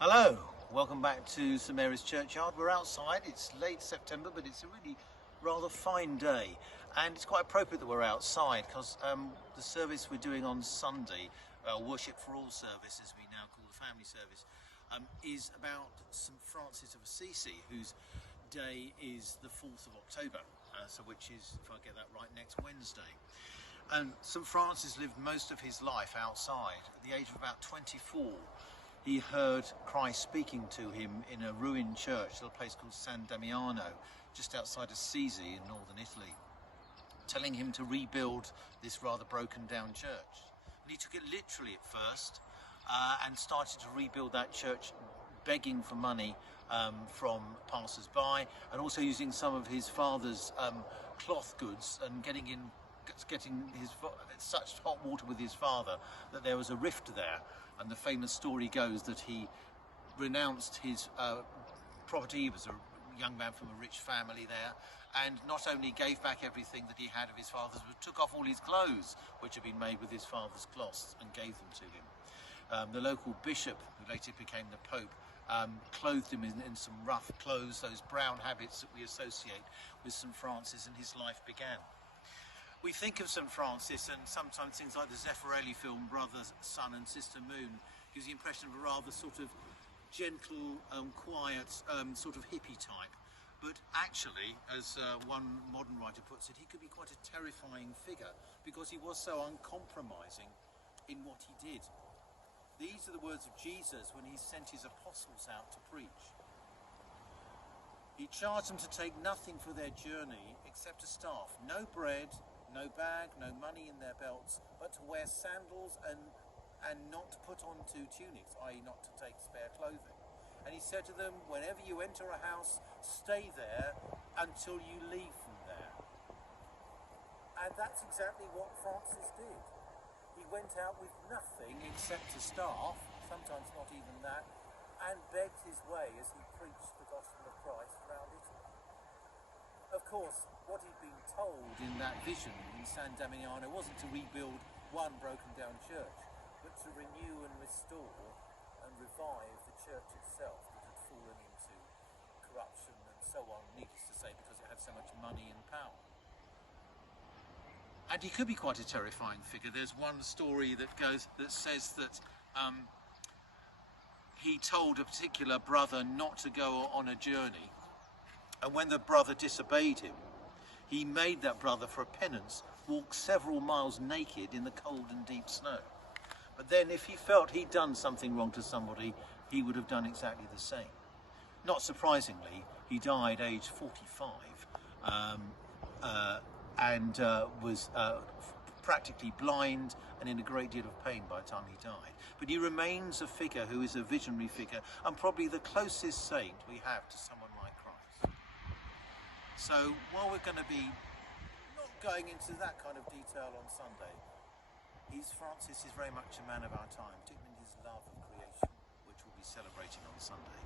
Hello, welcome back to St Mary's Churchyard. We're outside, it's late September, but it's a really rather fine day. And it's quite appropriate that we're outside because the service we're doing on Sunday, Worship for All service, as we now call the family service, is about St Francis of Assisi, whose day is the 4th of October, which is, if I get that right, next Wednesday. And St Francis lived most of his life outside. At the age of about 24, he heard Christ speaking to him in a ruined church, a place called San Damiano, just outside Assisi in northern Italy, telling him to rebuild this rather broken down church. And he took it literally at first and started to rebuild that church, begging for money from passers-by, and also using some of his father's cloth goods and getting his such hot water with his father that there was a rift there. And the famous story goes that he renounced his property. He was a young man from a rich family there, and not only gave back everything that he had of his father's, but took off all his clothes, which had been made with his father's cloths, and gave them to him. The local bishop, who later became the Pope, clothed him in some rough clothes, those brown habits that we associate with St Francis, and his life began. We think of St Francis, and sometimes things like the Zeffirelli film Brother, Sun and Sister Moon gives the impression of a rather sort of gentle, quiet, sort of hippie type. But actually, as one modern writer puts it, he could be quite a terrifying figure because he was so uncompromising in what he did. These are the words of Jesus when he sent his apostles out to preach. He charged them to take nothing for their journey except a staff, no bread, no bag, no money in their belts, but to wear sandals and not to put on two tunics, i.e. not to take spare clothing. And he said to them, whenever you enter a house, stay there until you leave from there. And that's exactly what Francis did. He went out with nothing except a staff, sometimes not even that, and begged his way as he preached the gospel of Christ around Italy. Of course, what he'd been told in that vision in San Damiano wasn't to rebuild one broken down church, but to renew and restore and revive the church itself that had fallen into corruption and so on, needless to say, because it had so much money and power. And he could be quite a terrifying figure. There's one story that says that he told a particular brother not to go on a journey, and when the brother disobeyed him, he made that brother, for a penance, walk several miles naked in the cold and deep snow. But then if he felt he'd done something wrong to somebody, he would have done exactly the same. Not surprisingly, he died aged 45 and was practically blind and in a great deal of pain by the time he died. But he remains a figure who is a visionary figure, and probably the closest saint we have to someone like Christ. So while we're going to be not going into that kind of detail on Sunday, Francis is very much a man of our time, particularly in his love of creation, which we'll be celebrating on Sunday.